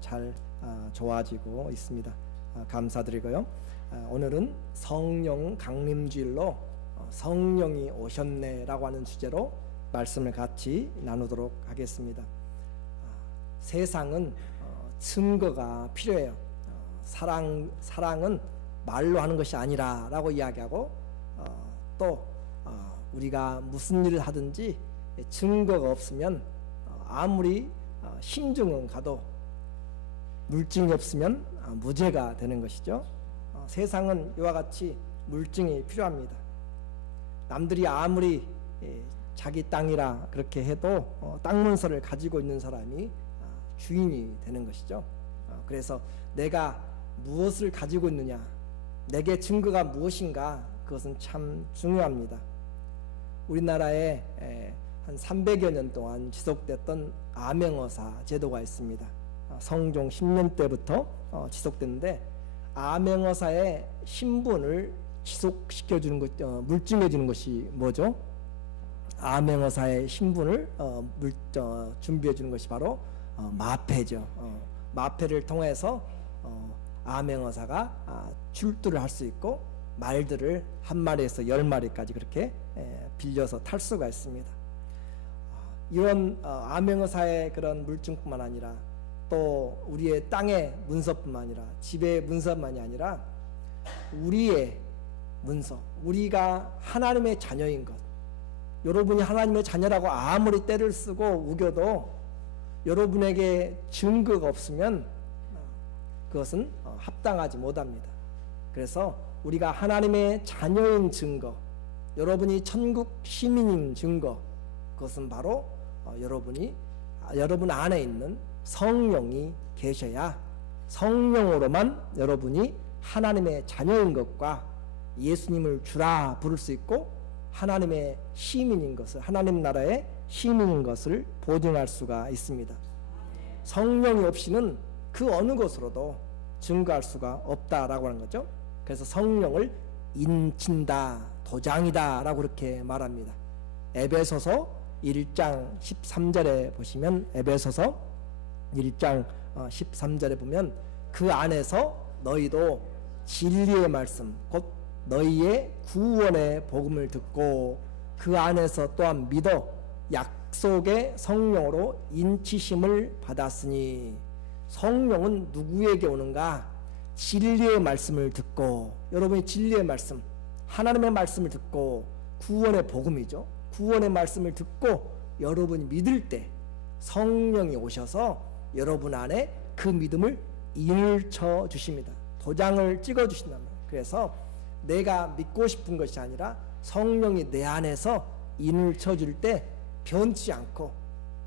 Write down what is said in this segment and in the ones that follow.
잘 좋아지고 있습니다. 감사드리고요. 오늘은 성령 강림주일로 성령이 오셨네라고 하는 주제로 말씀을 같이 나누도록 하겠습니다. 세상은 증거가 필요해요. 사랑은 말로 하는 것이 아니라라고 이야기하고 또 우리가 무슨 일을 하든지 증거가 없으면 아무리 심증은 가도 물증이 없으면 무죄가 되는 것이죠. 세상은 이와 같이 물증이 필요합니다. 남들이 아무리 자기 땅이라 그렇게 해도 땅 문서를 가지고 있는 사람이 주인이 되는 것이죠. 그래서 내가 무엇을 가지고 있느냐, 내게 증거가 무엇인가, 그것은 참 중요합니다. 우리나라에 한 300여 년 동안 지속됐던 암행어사 제도가 있습니다. 성종 10년 때부터 지속됐는데, 암행어사의 신분을 지속시켜주는 것, 물증해주는 것이 뭐죠? 암행어사의 신분을 준비해주는 것이 바로 마패죠. 마패를 통해서 암행어사가 출두를 할 수 있고 말들을 한 마리에서 10마리까지 그렇게 빌려서 탈 수가 있습니다. 이런 암행어사의 그런 물증뿐만 아니라 또 우리의 땅의 문서뿐만 아니라 집의 문서만이 아니라 우리의 문서, 우리가 하나님의 자녀인 것, 여러분이 하나님의 자녀라고 아무리 떼를 쓰고 우겨도 여러분에게 증거가 없으면 그것은 합당하지 못합니다. 그래서 우리가 하나님의 자녀인 증거, 여러분이 천국 시민인 증거, 그것은 바로 여러분 안에 있는 성령이 계셔야 성령으로만 여러분이 하나님의 자녀인 것과 예수님을 주라 부를 수 있고 하나님의 시민인 것을, 하나님 나라의 시민인 것을 보증할 수가 있습니다. 성령이 없이는 그 어느 것으로도 증거할 수가 없다라고 하는 거죠. 그래서 성령을 인친다, 도장이다 라고 그렇게 말합니다. 에베소서 1장 13절에 보시면, 에베소서 1장 13절에 보면 그 안에서 너희도 진리의 말씀, 곧 너희의 구원의 복음을 듣고 그 안에서 또한 믿어 약속의 성령으로 인치심을 받았으니, 성령은 누구에게 오는가? 진리의 말씀을 듣고, 여러분이 진리의 말씀, 하나님의 말씀을 듣고, 구원의 복음이죠. 구원의 말씀을 듣고 여러분이 믿을 때 성령이 오셔서 여러분 안에 그 믿음을 인을 쳐 주십니다. 도장을 찍어 주신단 말이에요. 그래서 내가 믿고 싶은 것이 아니라 성령이 내 안에서 인을 쳐줄 때 변치 않고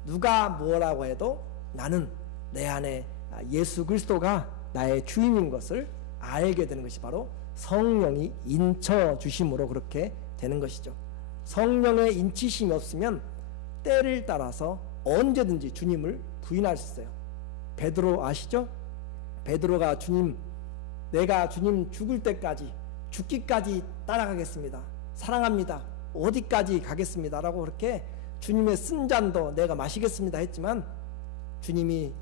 누가 뭐라고 해도 나는 내 안에 예수 그리스도가 나의 주인인 것을 알게 되는 것이 바로 성령이 인쳐 주심으로 그렇게 되는 것이죠. 성령의 인치심이 없으면 때를 따라서 언제든지 주님을 부인할 수 있어요. 베드로 아시죠? 베드로가 주님, 내가 주님 죽을 때까지, 죽기까지 따라가겠습니다. 사랑합니다. 어디까지 가겠습니다. 라고 그렇게 주님의 쓴 잔도 내가 마시겠습니다 했지만, 주님이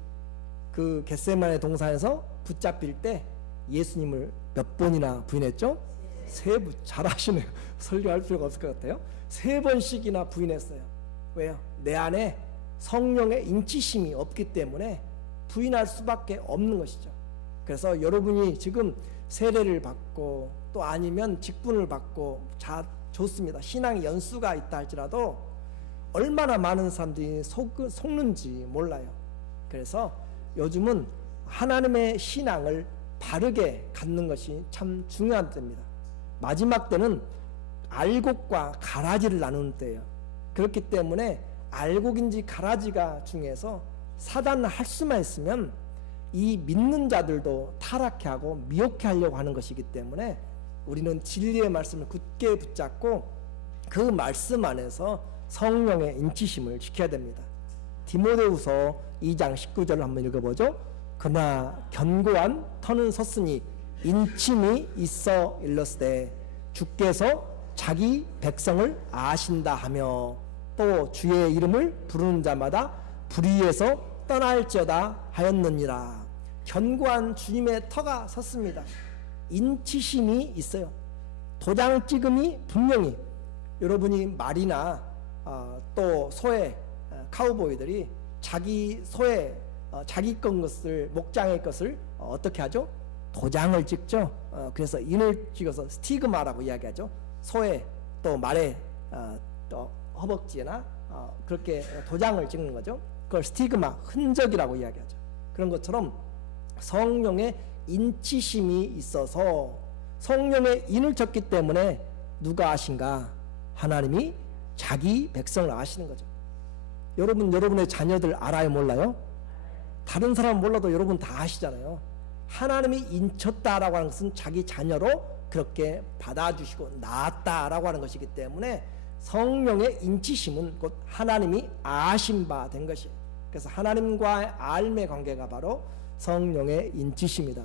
그 겟세마네 동산에서 붙잡힐 때 예수님을 몇 번이나 부인했죠? 3번. 잘하시네요. 설교할 필요가 없을 것 같아요. 3번씩이나 부인했어요. 왜요? 내 안에 성령의 인치심이 없기 때문에 부인할 수밖에 없는 것이죠. 그래서 여러분이 지금 세례를 받고 또 아니면 직분을 받고 좋습니다. 신앙의 연수가 있다 할지라도 얼마나 많은 사람들이 속는지 몰라요. 그래서 요즘은 하나님의 신앙을 바르게 갖는 것이 참 중요한 때입니다. 마지막 때는 알곡과 가라지를 나누는 때예요. 그렇기 때문에 알곡인지 가라지가 중요해서 사단을 할 수만 있으면 이 믿는 자들도 타락해 하고 미혹해 하려고 하는 것이기 때문에 우리는 진리의 말씀을 굳게 붙잡고 그 말씀 안에서 성령의 인치심을 지켜야 됩니다. 디모데후서 2장 19절을 한번 읽어보죠. 그러나 견고한 터는 섰으니 인침이 있어 일렀으되 주께서 자기 백성을 아신다 하며 또 주의 이름을 부르는 자마다 불의에서 떠날지어다 하였느니라. 견고한 주님의 터가 섰습니다. 인치심이 있어요. 도장 찍음이 분명히, 여러분이 말이나 또 소의 카우보이들이 자기 소의 자기 것을, 목장의 것을 어떻게 하죠? 도장을 찍죠. 그래서 인을 찍어서 스티그마라고 이야기하죠. 소의 또 말의 또 허벅지나 그렇게 도장을 찍는 거죠. 그걸 스티그마, 흔적이라고 이야기하죠. 그런 것처럼 성령의 인치심이 있어서 성령의 인을 쳤기 때문에 누가 아신가? 하나님이 자기 백성을 아시는 거죠. 여러분, 여러분의 자녀들 알아요, 몰라요? 다른 사람은 몰라도 여러분 다 아시잖아요. 하나님이 인쳤다라고 하는 것은 자기 자녀로 그렇게 받아주시고 낳았다라고 하는 것이기 때문에 성령의 인치심은 곧 하나님이 아신 바 된 것이에요. 그래서 하나님과의 알매 관계가 바로 성령의 인치심이다.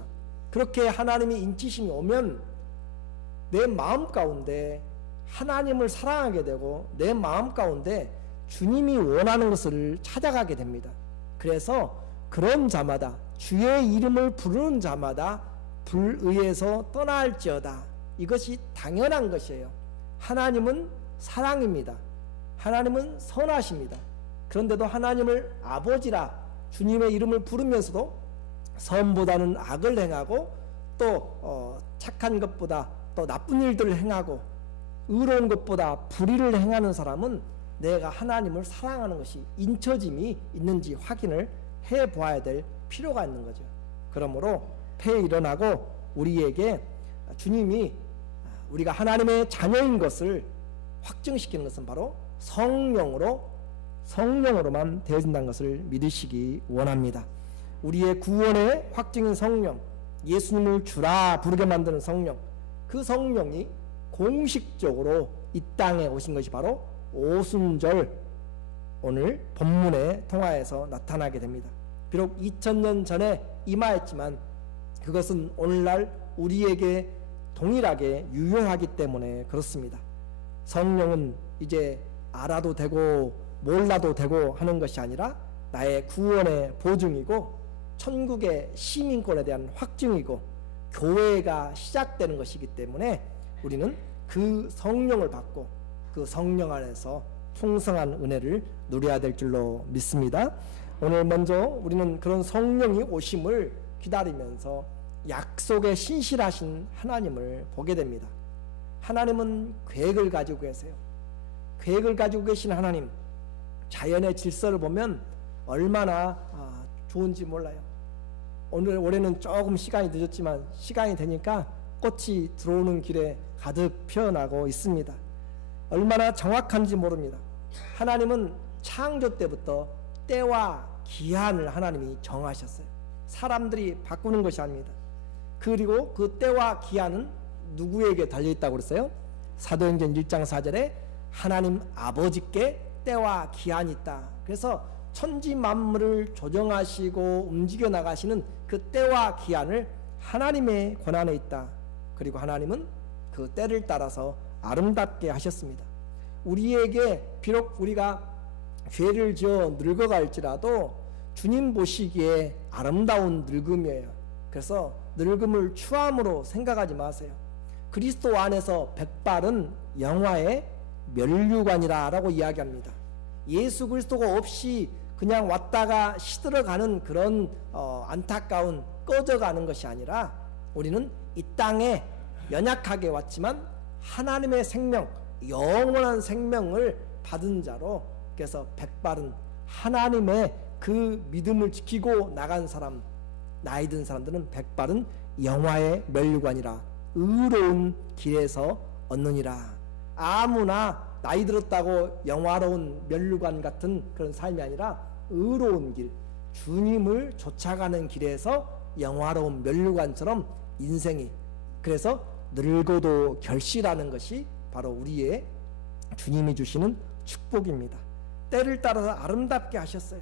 그렇게 하나님이 인치심이 오면 내 마음 가운데 하나님을 사랑하게 되고 내 마음 가운데 주님이 원하는 것을 찾아가게 됩니다. 그래서 그런 자마다, 주의 이름을 부르는 자마다 불의에서 떠날지어다. 이것이 당연한 것이에요. 하나님은 사랑입니다. 하나님은 선하십니다. 그런데도 하나님을 아버지라 주님의 이름을 부르면서도 선보다는 악을 행하고 또 착한 것보다 또 나쁜 일들을 행하고 의로운 것보다 불의를 행하는 사람은 내가 하나님을 사랑하는 것이 인처짐이 있는지 확인을 해보아야 될 필요가 있는 거죠. 그러므로 폐에 일어나고 우리에게 주님이 우리가 하나님의 자녀인 것을 확증시키는 것은 바로 성령으로만 되어진다는 것을 믿으시기 원합니다. 우리의 구원의 확증인 성령, 예수님을 주라 부르게 만드는 성령, 그 성령이 공식적으로 이 땅에 오신 것이 바로 오순절, 오늘 본문의 통하에서 나타나게 됩니다. 비록 2000년 전에 임하였지만 그것은 오늘날 우리에게 동일하게 유효하기 때문에 그렇습니다. 성령은 이제 알아도 되고 몰라도 되고 하는 것이 아니라 나의 구원의 보증이고 천국의 시민권에 대한 확증이고 교회가 시작되는 것이기 때문에 우리는 그 성령을 받고 그 성령 안에서 풍성한 은혜를 누려야 될 줄로 믿습니다. 오늘 먼저 우리는 그런 성령이 오심을 기다리면서 약속에 신실하신 하나님을 보게 됩니다. 하나님은 계획을 가지고 계세요. 계획을 가지고 계신 하나님, 자연의 질서를 보면 얼마나 좋은지 몰라요. 올해는 조금 시간이 늦었지만 시간이 되니까 꽃이 들어오는 길에 가득 피어나고 있습니다. 얼마나 정확한지 모릅니다. 하나님은 창조 때부터 때와 기한을 하나님이 정하셨어요. 사람들이 바꾸는 것이 아닙니다. 그리고 그 때와 기한은 누구에게 달려있다고 그랬어요? 사도행전 1장 4절에 하나님 아버지께 때와 기한이 있다. 그래서 천지 만물을 조정하시고 움직여 나가시는 그 때와 기한을 하나님의 권한에 있다. 그리고 하나님은 그 때를 따라서 아름답게 하셨습니다. 우리에게 비록 우리가 죄를 지어 늙어갈지라도 주님 보시기에 아름다운 늙음이에요. 그래서 늙음을 추함으로 생각하지 마세요. 그리스도 안에서 백발은 영화의 면류관이라 라고 이야기합니다. 예수 그리스도가 없이 그냥 왔다가 시들어가는 그런 안타까운 꺼져가는 것이 아니라 우리는 이 땅에 연약하게 왔지만 하나님의 생명, 영원한 생명을 받은 자로, 그래서 백발은 하나님의 그 믿음을 지키고 나간 사람, 나이 든 사람들은 백발은 영화의 면류관이라 의로운 길에서 얻느니라. 아무나 나이 들었다고 영화로운 면류관 같은 그런 삶이 아니라 의로운 길, 주님을 쫓아가는 길에서 영화로운 면류관처럼 인생이, 그래서 늙어도 결실하는 것이 바로 우리의 주님이 주시는 축복입니다. 때를 따라서 아름답게 하셨어요.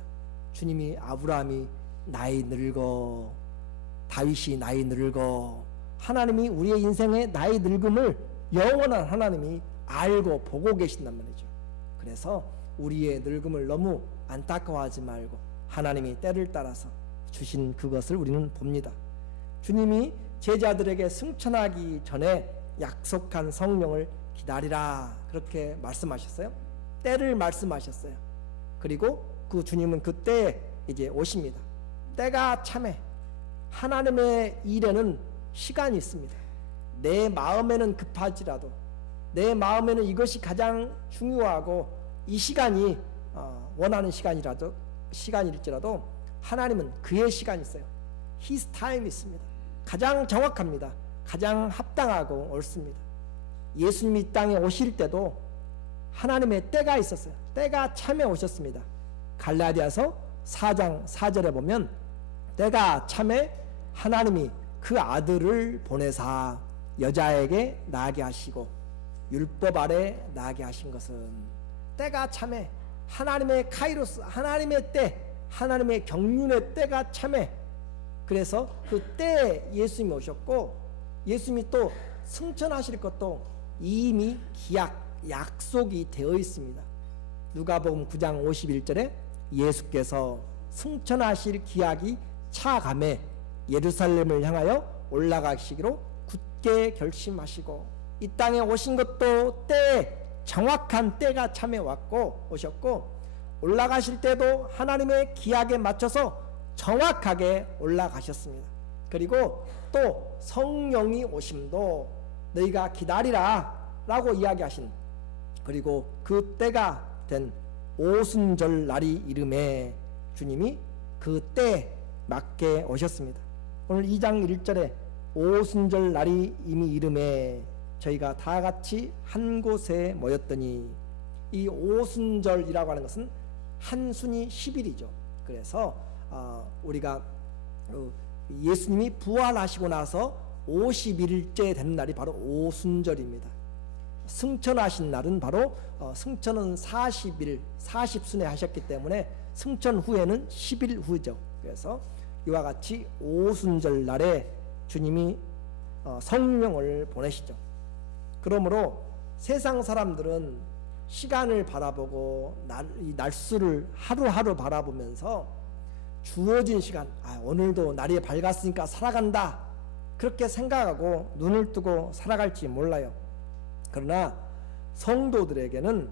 주님이 아브라함이 나이 늙어, 다윗이 나이 늙어, 하나님이 우리의 인생의 나이 늙음을 영원한 하나님이 알고 보고 계신단 말이죠. 그래서 우리의 늙음을 너무 안타까워하지 말고 하나님이 때를 따라서 주신 그것을 우리는 봅니다. 주님이 제자들에게 승천하기 전에 약속한 성령을 기다리라 그렇게 말씀하셨어요. 때를 말씀하셨어요. 그리고 그 주님은 그때 이제 오십니다. 때가 참에 하나님의 일에는 시간이 있습니다. 내 마음에는 급하지라도, 내 마음에는 이것이 가장 중요하고 이 시간이 원하는 시간일지라도 하나님은 그의 시간이 있어요. His time 있습니다. 가장 정확합니다. 가장 합당하고 옳습니다. 예수님이 이 땅에 오실 때도 하나님의 때가 있었어요. 때가 참에 오셨습니다. 갈라디아서 4장 4절에 보면 때가 참에 하나님이 그 아들을 보내사 여자에게 나게 하시고 율법 아래 나게 하신 것은, 때가 참에 하나님의 카이로스, 하나님의 때, 하나님의 경륜의 때가 참에, 그래서 그 때에 예수님이 오셨고 예수님이 또 승천하실 것도 이미 약속이 되어 있습니다. 누가복음 9장 51절에 예수께서 승천하실 기약이 차감해 예루살렘을 향하여 올라가시기로 굳게 결심하시고, 이 땅에 오신 것도 때에, 정확한 때가 참에 오셨고 올라가실 때도 하나님의 기약에 맞춰서 정확하게 올라가셨습니다. 그리고 또 성령이 오심도 너희가 기다리라 라고 이야기하신, 그리고 그 때가 된 오순절 날이 이름에 주님이 그 때에 맞게 오셨습니다. 오늘 2장 1절에 오순절 날이 이미 이름에 저희가 다 같이 한 곳에 모였더니, 이 오순절이라고 하는 것은 한순이 10일이죠. 그래서 우리가 예수님이 부활하시고 나서 50일째 되는 날이 바로 오순절입니다. 승천하신 날은 바로 승천은 40일 40순회 하셨기 때문에 승천 후에는 10일 후죠. 그래서 이와 같이 오순절 날에 주님이 성령을 보내시죠. 그러므로 세상 사람들은 시간을 바라보고 이 날수를 하루하루 바라보면서 주어진 시간, 오늘도 날이 밝았으니까 살아간다 그렇게 생각하고 눈을 뜨고 살아갈지 몰라요. 그러나 성도들에게는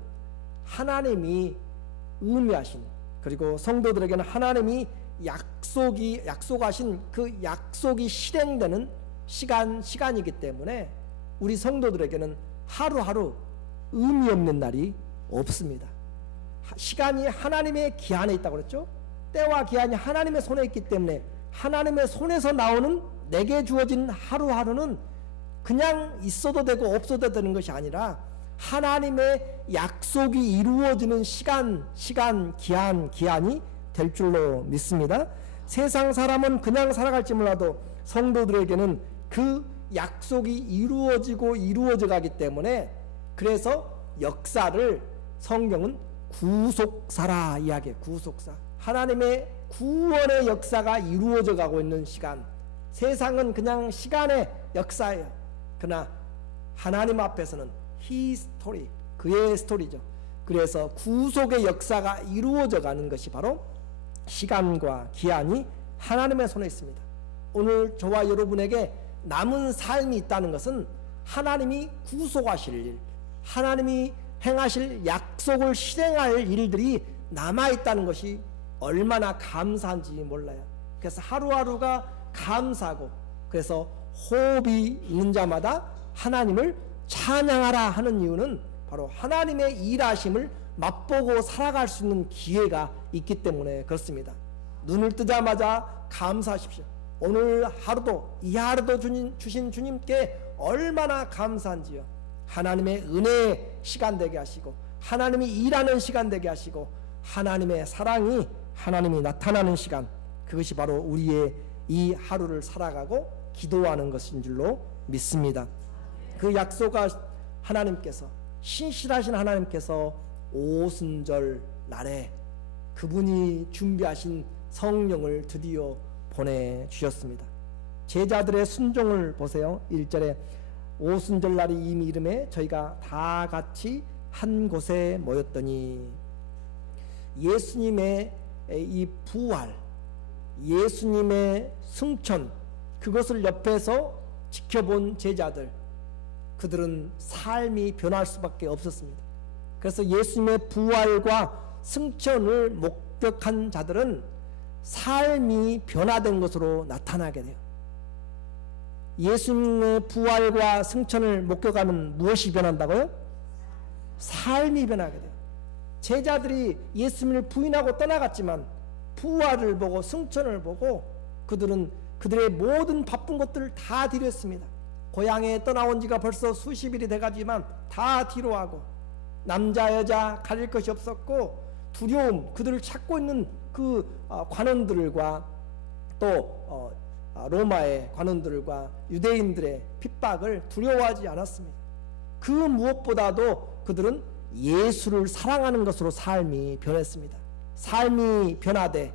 하나님이 의미하신, 그리고 성도들에게는 하나님이 약속하신 그 약속이 실행되는 시간이기 때문에 우리 성도들에게는 하루하루 의미 없는 날이 없습니다. 시간이 하나님의 기한에 있다고 그랬죠. 때와 기한이 하나님의 손에 있기 때문에 하나님의 손에서 나오는 내게 주어진 하루하루는 그냥 있어도 되고 없어도 되는 것이 아니라 하나님의 약속이 이루어지는 기한이 될 줄로 믿습니다. 세상 사람은 그냥 살아갈지 몰라도 성도들에게는 그 약속이 이루어져 가기 때문에, 그래서 역사를 성경은 구속사라 이야기해요. 구속사, 하나님의 구원의 역사가 이루어져 가고 있는 시간. 세상은 그냥 시간의 역사예요. 그러나 하나님 앞에서는 히스토리, 그의 스토리죠. 그래서 구속의 역사가 이루어져 가는 것이 바로 시간과 기한이 하나님의 손에 있습니다. 오늘 저와 여러분에게 남은 삶이 있다는 것은 하나님이 구속하실 일, 하나님이 행하실 약속을 실행할 일들이 남아있다는 것이 얼마나 감사한지 몰라요. 그래서 하루하루가 감사하고, 그래서 호흡이 있는 자마다 하나님을 찬양하라 하는 이유는 바로 하나님의 일하심을 맛보고 살아갈 수 있는 기회가 있기 때문에 그렇습니다. 눈을 뜨자마자 감사하십시오. 오늘 하루도, 이 하루도 주신 주님께 얼마나 감사한지요. 하나님의 은혜의 시간 되게 하시고, 하나님이 일하는 시간 되게 하시고, 하나님의 사랑이, 하나님이 나타나는 시간, 그것이 바로 우리의 이 하루를 살아가고 기도하는 것인 줄로 믿습니다. 그 약속과 하나님께서, 신실하신 하나님께서 오순절 날에 그분이 준비하신 성령을 드디어 보내주셨습니다. 제자들의 순종을 보세요. 1절에 오순절 날이 이미 이름에 저희가 다 같이 한 곳에 모였더니, 예수님의 이 부활, 예수님의 승천, 그것을 옆에서 지켜본 제자들, 그들은 삶이 변할 수밖에 없었습니다. 그래서 예수님의 부활과 승천을 목격한 자들은 삶이 변화된 것으로 나타나게 돼요. 예수님의 부활과 승천을 목격하면 무엇이 변한다고요? 삶이 변하게 돼요. 제자들이 예수님을 부인하고 떠나갔지만 부활을 보고 승천을 보고 그들은 그들의 모든 바쁜 것들을 다 뒤로 했습니다. 고향에 떠나온 지가 벌써 수십일이 돼가지만 다 뒤로 하고, 남자 여자 가릴 것이 없었고, 두려움, 그들을 찾고 있는 그 관원들과 또 로마의 관원들과 유대인들의 핍박을 두려워하지 않았습니다. 그 무엇보다도 그들은 예수를 사랑하는 것으로 삶이 변했습니다. 삶이 변화돼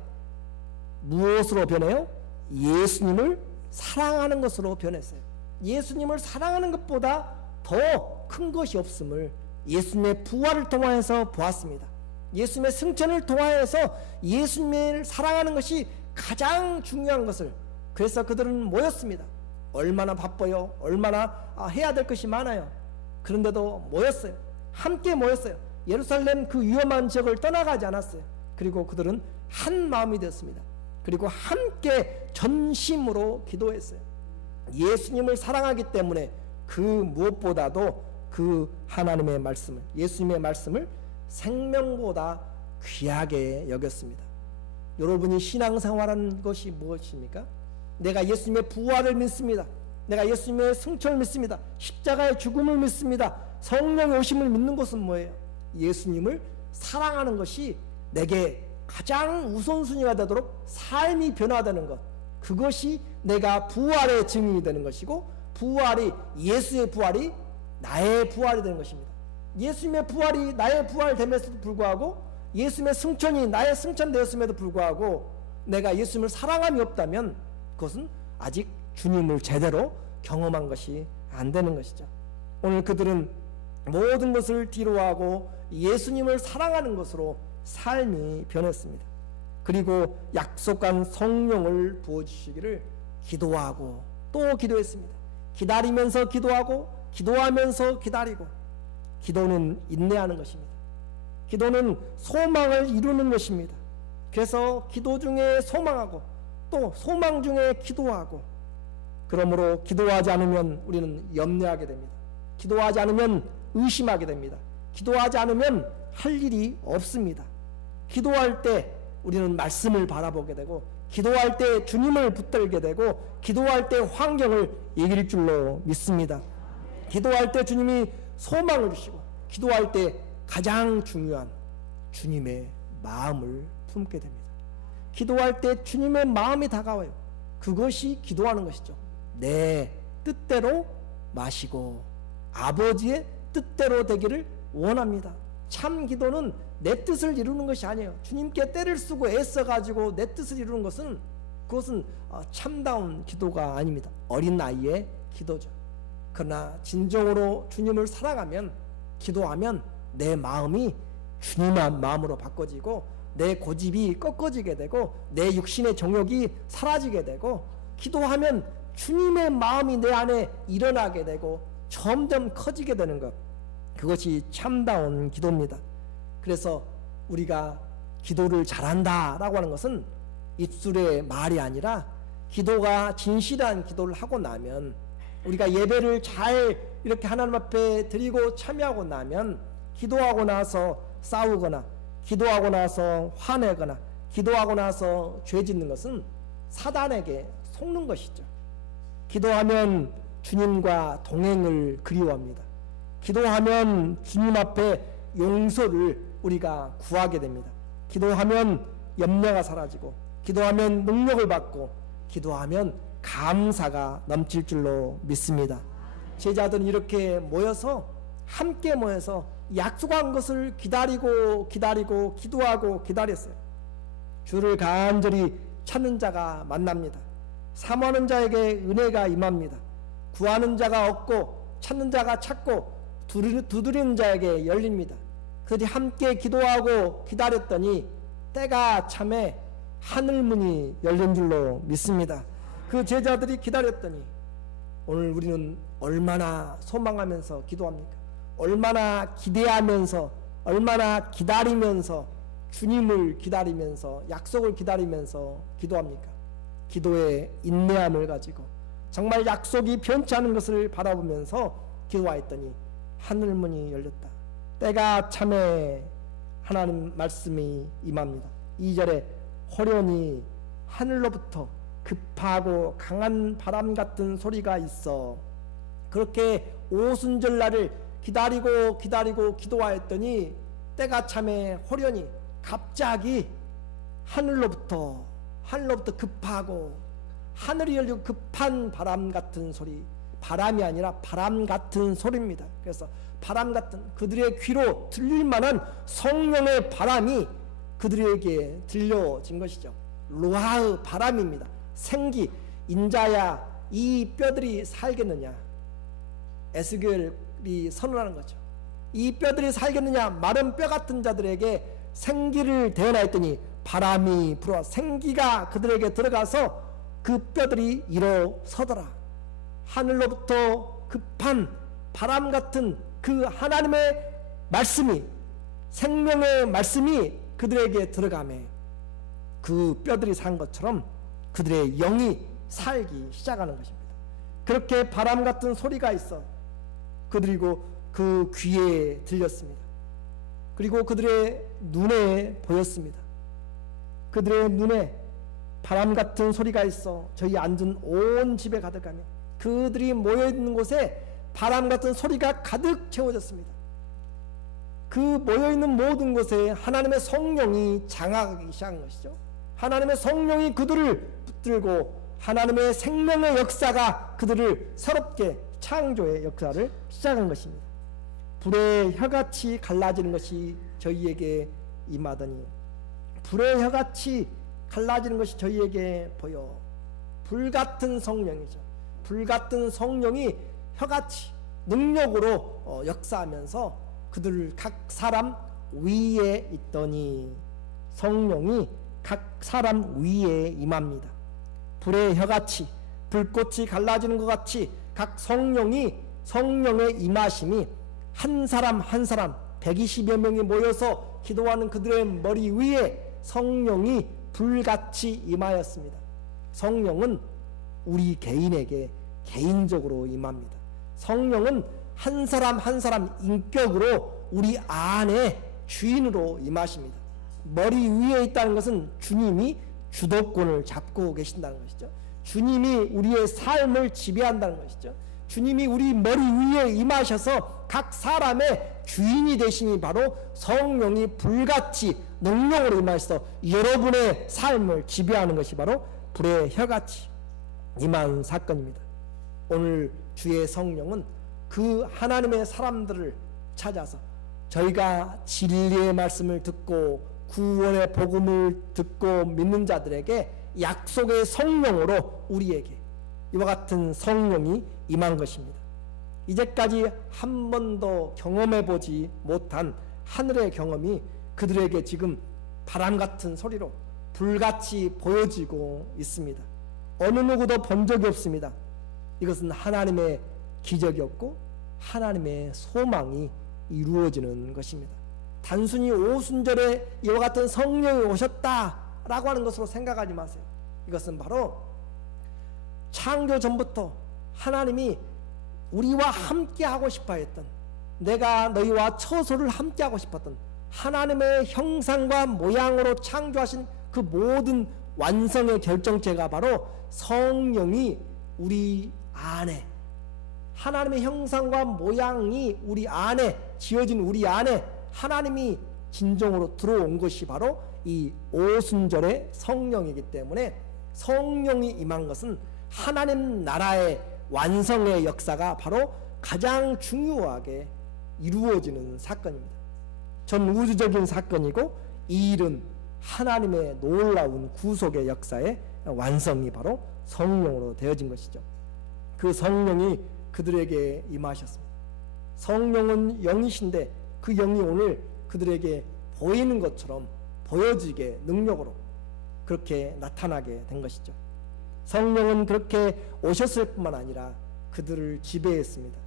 무엇으로 변해요? 예수님을 사랑하는 것으로 변했어요. 예수님을 사랑하는 것보다 더 큰 것이 없음을 예수님의 부활을 통하여서 보았습니다. 예수님의 승천을 통하여서 예수님을 사랑하는 것이 가장 중요한 것을, 그래서 그들은 모였습니다. 얼마나 바빠요. 얼마나 해야 될 것이 많아요. 그런데도 모였어요. 함께 모였어요. 예루살렘 그 위험한 지역을 떠나가지 않았어요. 그리고 그들은 한 마음이 되었습니다. 그리고 함께 전심으로 기도했어요. 예수님을 사랑하기 때문에 그 무엇보다도 그 하나님의 말씀을, 예수님의 말씀을 생명보다 귀하게 여겼습니다. 여러분이 신앙생활하는 것이 무엇입니까? 내가 예수님의 부활을 믿습니다. 내가 예수님의 승천을 믿습니다. 십자가의 죽음을 믿습니다. 성령의 오심을 믿는 것은 뭐예요? 예수님을 사랑하는 것이 내게 가장 우선순위가 되도록 삶이 변화되는 것, 그것이 내가 부활의 증인이 되는 것이고, 부활이, 예수의 부활이 나의 부활이 되는 것입니다. 예수님의 부활이 나의 부활 됨에도 불구하고, 예수님의 승천이 나의 승천 되었음에도 불구하고 내가 예수님을 사랑함이 없다면 그것은 아직 주님을 제대로 경험한 것이 안 되는 것이죠. 오늘 그들은 모든 것을 뒤로하고 예수님을 사랑하는 것으로 삶이 변했습니다. 그리고 약속한 성령을 부어주시기를 기도하고 또 기도했습니다. 기다리면서 기도하고 기도하면서 기다리고, 기도는 인내하는 것입니다. 기도는 소망을 이루는 것입니다. 그래서 기도 중에 소망하고 또 소망 중에 기도하고, 그러므로 기도하지 않으면 우리는 염려하게 됩니다. 기도하지 않으면 의심하게 됩니다. 기도하지 않으면 할 일이 없습니다. 기도할 때 우리는 말씀을 바라보게 되고, 기도할 때 주님을 붙들게 되고, 기도할 때 환경을 이길 줄로 믿습니다. 기도할 때 주님이 소망을 주시고, 기도할 때 가장 중요한 주님의 마음을 품게 됩니다. 기도할 때 주님의 마음이 다가와요. 그것이 기도하는 것이죠. 내 뜻대로 마시고 아버지의 뜻대로 되기를 원합니다. 참 기도는 내 뜻을 이루는 것이 아니에요. 주님께 때를 쓰고 애써가지고 내 뜻을 이루는 것은, 그것은 참다운 기도가 아닙니다. 어린 아이의 기도죠. 그러나 진정으로 주님을 사랑하면, 기도하면 내 마음이 주님의 마음으로 바꿔지고, 내 고집이 꺾어지게 되고, 내 육신의 정욕이 사라지게 되고, 기도하면 주님의 마음이 내 안에 일어나게 되고 점점 커지게 되는 것, 그것이 참다운 기도입니다. 그래서 우리가 기도를 잘한다라고 하는 것은 입술의 말이 아니라, 기도가 진실한 기도를 하고 나면, 우리가 예배를 잘 이렇게 하나님 앞에 드리고 참여하고 나면, 기도하고 나서 싸우거나 기도하고 나서 화내거나 기도하고 나서 죄 짓는 것은 사단에게 속는 것이죠. 기도하면 주님과 동행을 그리워합니다. 기도하면 주님 앞에 용서를 우리가 구하게 됩니다. 기도하면 염려가 사라지고, 기도하면 능력을 받고, 기도하면 감사가 넘칠 줄로 믿습니다. 제자들은 이렇게 모여서, 함께 모여서 약속한 것을 기다리고 기도하고 기다렸어요. 주를 간절히 찾는 자가 만납니다. 사모하는 자에게 은혜가 임합니다. 구하는 자가 얻고 찾는 자가 찾고 두드리는 자에게 열립니다. 그들이 함께 기도하고 기다렸더니 때가 참에 하늘문이 열린 줄로 믿습니다. 그 제자들이 기다렸더니 오늘 우리는 얼마나 소망하면서 기도합니까? 얼마나 기대하면서, 얼마나 기다리면서, 주님을 기다리면서, 약속을 기다리면서 기도합니까? 기도의 인내함을 가지고 정말 약속이 변치 않은 것을 바라보면서 기도하였더니 하늘문이 열렸다. 때가 참에 하나님 말씀이 임합니다. 2절에 호련히 하늘로부터 급하고 강한 바람 같은 소리가 있어. 그렇게 오순절날을 기다리고 기도하였더니 때가 참에 호련히 갑자기 하늘로부터 급하고 하늘이 열리고 급한 바람 같은 소리, 바람이 아니라 바람 같은 소리입니다. 그래서 바람 같은, 그들의 귀로 들릴 만한 성령의 바람이 그들에게 들려진 것이죠. 로하의 바람입니다. 생기, 인자야 이 뼈들이 살겠느냐, 에스겔이 선언하는 거죠. 이 뼈들이 살겠느냐, 마른 뼈 같은 자들에게 생기를 대언하였더니 바람이 불어 생기가 그들에게 들어가서 그 뼈들이 일어서더라. 하늘로부터 급한 바람 같은 그 하나님의 말씀이, 생명의 말씀이 그들에게 들어가매 그 뼈들이 산 것처럼 그들의 영이 살기 시작하는 것입니다. 그렇게 바람 같은 소리가 있어 그들이고 그 귀에 들렸습니다. 그리고 그들의 눈에 보였습니다. 그들의 눈에 바람 같은 소리가 있어 저희 앉은 온 집에 가득하며 그들이 모여있는 곳에 바람 같은 소리가 가득 채워졌습니다. 그 모여있는 모든 곳에 하나님의 성령이 장악하기 시작한 것이죠. 하나님의 성령이 그들을 붙들고 하나님의 생명의 역사가 그들을 새롭게 창조의 역사를 시작한 것입니다. 불의 혀같이 갈라지는 것이 저희에게 임하더니, 불의 혀같이 갈라지는 것이 저희에게 보여. 불같은 성령이죠. 불같은 성령이 혀같이 능력으로 역사하면서 그들 각 사람 위에 있더니, 성령이 각 사람 위에 임합니다. 불의 혀같이, 불꽃이 갈라지는 것 같이 각 성령의 임하심이 한 사람 한 사람 120여 명이 모여서 기도하는 그들의 머리 위에 성령이 불같이 임하였습니다. 성령은 우리 개인에게 개인적으로 임합니다. 성령은 한 사람 한 사람 인격으로 우리 안에 주인으로 임하십니다. 머리 위에 있다는 것은 주님이 주도권을 잡고 계신다는 것이죠. 주님이 우리의 삶을 지배한다는 것이죠. 주님이 우리 머리 위에 임하셔서 각 사람의 주인이 되시니 바로 성령이 불같이 능력으로 임하셔서 여러분의 삶을 지배하는 것이 바로 불의 혀같이 임한 사건입니다. 오늘 주의 성령은 그 하나님의 사람들을 찾아서 저희가 진리의 말씀을 듣고 구원의 복음을 듣고 믿는 자들에게 약속의 성령으로 우리에게 이와 같은 성령이 임한 것입니다. 이제까지 한 번도 경험해 보지 못한 하늘의 경험이 그들에게 지금 바람 같은 소리로 불같이 보여지고 있습니다. 어느 누구도 본 적이 없습니다. 이것은 하나님의 기적이었고 하나님의 소망이 이루어지는 것입니다. 단순히 오순절에 이와 같은 성령이 오셨다라고 하는 것으로 생각하지 마세요. 이것은 바로 창조 전부터 하나님이 우리와 함께 하고 싶어 했던, 내가 너희와 처소를 함께 하고 싶었던 하나님의 형상과 모양으로 창조하신 그 모든 완성의 결정체가 바로 성령이 우리 안에, 하나님의 형상과 모양이 우리 안에 지어진 우리 안에 하나님이 진정으로 들어온 것이 바로 이 오순절의 성령이기 때문에 성령이 임한 것은 하나님 나라의 완성의 역사가 바로 가장 중요하게 이루어지는 사건입니다. 전 우주적인 사건이고 이 일은 하나님의 놀라운 구속의 역사의 완성이 바로 성령으로 되어진 것이죠. 그 성령이 그들에게 임하셨습니다. 성령은 영이신데 그 영이 오늘 그들에게 보이는 것처럼 보여지게 능력으로 그렇게 나타나게 된 것이죠. 성령은 그렇게 오셨을 뿐만 아니라 그들을 지배했습니다.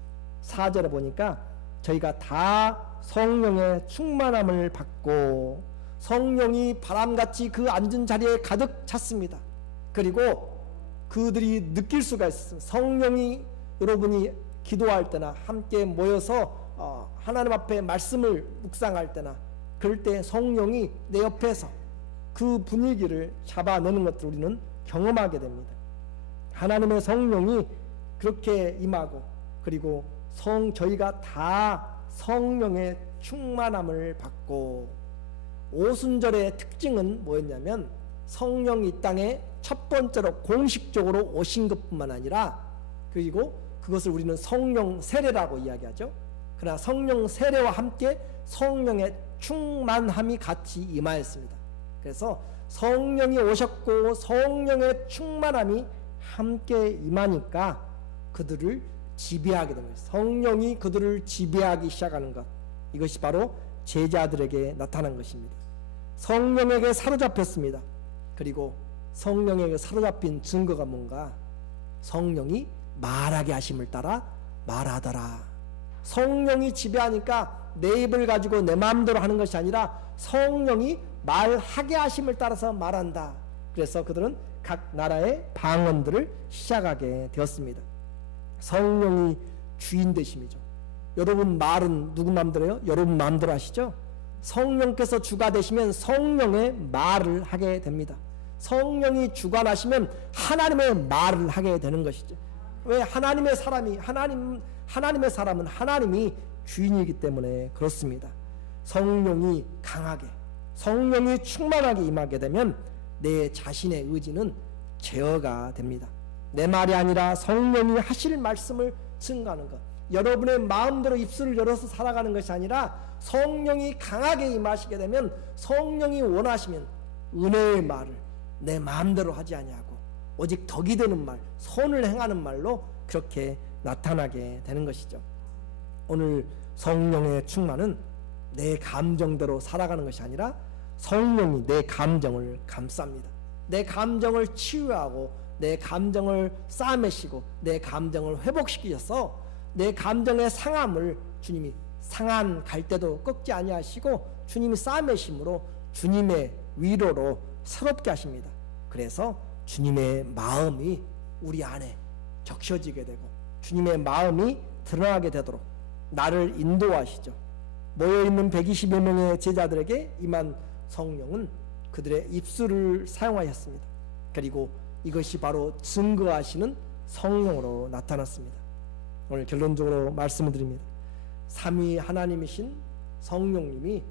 4절에 보니까 저희가 다 성령의 충만함을 받고 성령이 바람같이 그 앉은 자리에 가득 찼습니다. 그리고 그들이 느낄 수가 있습니다. 성령이 여러분이 기도할 때나 함께 모여서 하나님 앞에 말씀을 묵상할 때나 그럴 때 성령이 내 옆에서 그 분위기를 잡아내는 것을 우리는 경험하게 됩니다. 하나님의 성령이 그렇게 임하고 그리고 저희가 다 성령의 충만함을 받고 오순절의 특징은 뭐였냐면 성령이 이 땅에 첫 번째로 공식적으로 오신 것뿐만 아니라 그리고 그것을 우리는 성령 세례라고 이야기하죠. 그러나 성령 세례와 함께 성령의 충만함이 같이 임하였습니다. 그래서 성령이 오셨고 성령의 충만함이 함께 임하니까 그들을 지배하게 됩니다. 성령이 그들을 지배하기 시작하는 것, 이것이 바로 제자들에게 나타난 것입니다. 성령에게 사로잡혔습니다. 그리고 성령에게 사로잡힌 증거가 뭔가? 성령이 말하게 하심을 따라 말하더라. 성령이 지배하니까 내 입을 가지고 내 마음대로 하는 것이 아니라 성령이 말하게 하심을 따라서 말한다. 그래서 그들은 각 나라의 방언들을 시작하게 되었습니다. 성령이 주인 되심이죠. 여러분 말은 누구 마음대로 해요? 여러분 마음대로 하시죠? 성령께서 주가 되시면 성령의 말을 하게 됩니다. 성령이 주관하시면 하나님의 말을 하게 되는 것이죠. 왜? 하나님의 사람은 하나님이 주인이기 때문에 그렇습니다. 성령이 강하게, 성령이 충만하게 임하게 되면 내 자신의 의지는 제어가 됩니다. 내 말이 아니라 성령이 하실 말씀을 증거하는 것, 여러분의 마음대로 입술을 열어서 살아가는 것이 아니라 성령이 강하게 임하시게 되면 성령이 원하시면 은혜의 말을 내 마음대로 하지 아니하고 오직 덕이 되는 말, 선을 행하는 말로 그렇게 나타나게 되는 것이죠. 오늘 성령의 충만은 내 감정대로 살아가는 것이 아니라 성령이 내 감정을 감쌉니다. 내 감정을 치유하고 내 감정을 싸매시고 내 감정을 회복시키셔서 내 감정의 상함을 주님이 상한 갈 때도 꺾지 아니하시고 주님이 싸매심으로 주님의 위로로 새롭게 하십니다. 그래서 주님의 마음이 우리 안에 적셔지게 되고 주님의 마음이 드러나게 되도록 나를 인도하시죠. 모여있는 120여 명의 제자들에게 임한 성령은 그들의 입술을 사용하셨습니다. 그리고 이것이 바로 증거하시는 성령으로 나타났습니다. 오늘 결론적으로 말씀을 드립니다. 삼위 하나님이신 성령님이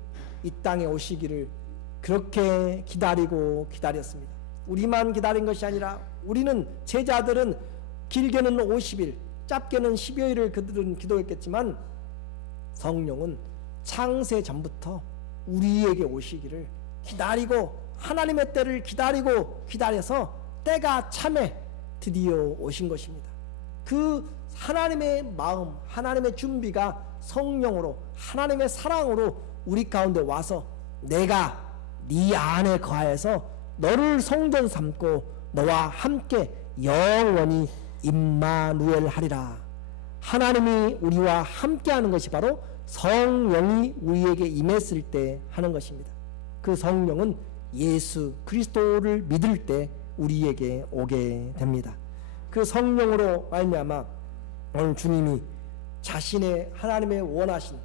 이 땅에 오시기를 그렇게 기다리고 기다렸습니다. 우리만 기다린 것이 아니라 우리는 제자들은 길게는 50일, 짧게는 10여일을 그들은 기도했겠지만 성령은 창세 전부터 우리에게 오시기를 기다리고 하나님의 때를 기다리고 기다려서 때가 참에 드디어 오신 것입니다. 그 하나님의 마음, 하나님의 준비가 성령으로 하나님의 사랑으로 우리 가운데 와서 내가 네 안에 거하여서 너를 성전 삼고 너와 함께 영원히 임마누엘 하리라. 하나님이 우리와 함께하는 것이 바로 성령이 우리에게 임했을 때 하는 것입니다. 그 성령은 예수 그리스도를 믿을 때 우리에게 오게 됩니다. 그 성령으로 말미암아 오늘 주님이 자신의 하나님의 원하신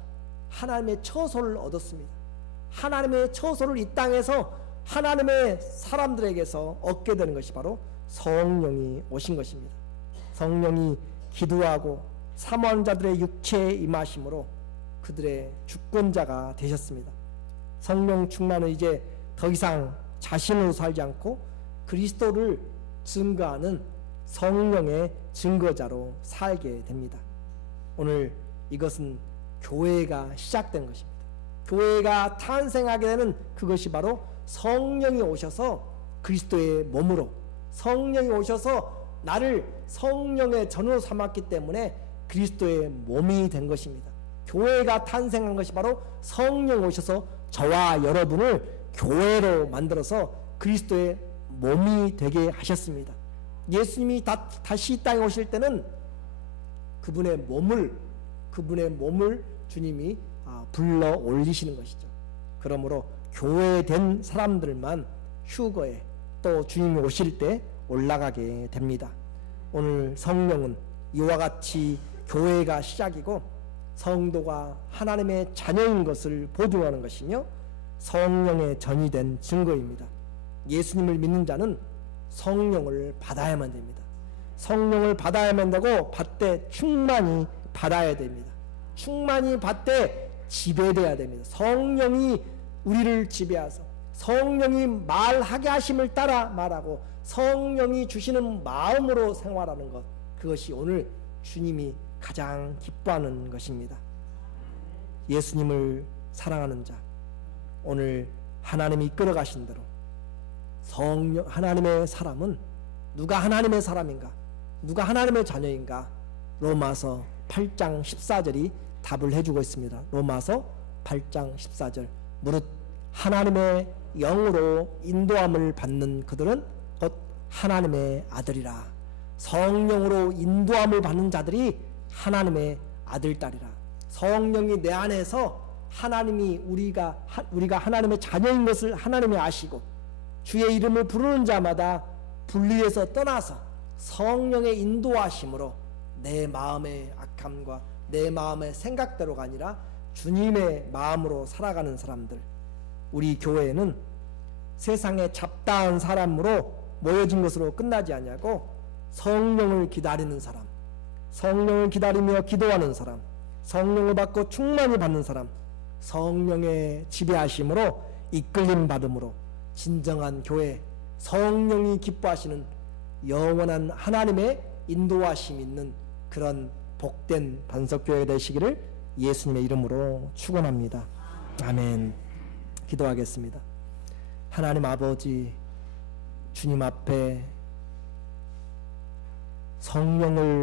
하나님의 처소를 얻었습니다. 하나님의 처소를 이 땅에서 하나님의 사람들에게서 얻게 되는 것이 바로 성령이 오신 것입니다. 성령이 기도하고 사모하는 자들의 육체에 임하심으로 그들의 주권자가 되셨습니다. 성령 충만은 이제 더 이상 자신으로 살지 않고 그리스도를 증거하는 성령의 증거자로 살게 됩니다. 오늘 이것은 교회가 시작된 것입니다. 교회가 탄생하게 되는 그것이 바로 성령이 오셔서 그리스도의 몸으로 성령이 오셔서 나를 성령의 전으로 삼았기 때문에 그리스도의 몸이 된 것입니다. 교회가 탄생한 것이 바로 성령 오셔서 저와 여러분을 교회로 만들어서 그리스도의 몸이 되게 하셨습니다. 예수님이 다시 이 땅에 오실 때는 그분의 몸을 주님이 불러 올리시는 것이죠. 그러므로 교회된 사람들만 휴거에 또 주님이 오실 때 올라가게 됩니다. 오늘 성령은 이와 같이 교회가 시작이고 성도가 하나님의 자녀인 것을 보증하는 것이며 성령의 전이 된 증거입니다. 예수님을 믿는 자는 성령을 받아야만 됩니다. 성령을 받아야만 되고 받되 충만히 받아야 됩니다. 충만히 받되 지배돼야 됩니다. 성령이 우리를 지배하서 성령이 말하게 하심을 따라 말하고 성령이 주시는 마음으로 생활하는 것, 그것이 오늘 주님이 가장 기뻐하는 것입니다. 예수님을 사랑하는 자, 오늘 하나님이 이끌어가신 대로 하나님의 사람은 누가 하나님의 사람인가, 누가 하나님의 자녀인가, 로마서 8장 14절이 답을 해주고 있습니다. 로마서 8장 14절, 무릇 하나님의 영으로 인도함을 받는 그들은 곧 하나님의 아들이라. 성령으로 인도함을 받는 자들이 하나님의 아들, 딸이라. 성령이 내 안에서 하나님이 우리가 하나님의 자녀인 것을 하나님이 아시고 주의 이름을 부르는 자마다 분리해서 떠나서 성령의 인도하심으로 내 마음의 악함과 내 마음의 생각대로가 아니라 주님의 마음으로 살아가는 사람들, 우리 교회는 세상에 잡다한 사람으로 모여진 것으로 끝나지 아니하고 성령을 기다리는 사람, 성령을 기다리며 기도하는 사람, 성령을 받고 충만히 받는 사람, 성령의 지배하심으로 이끌림 받음으로 진정한 교회, 성령이 기뻐하시는 영원한 하나님의 인도하심 있는 그런 복된 반석교회가 되시기를 예수님의 이름으로 축원합니다. 아멘. 기도하겠습니다. 하나님 아버지, 주님 앞에 성령을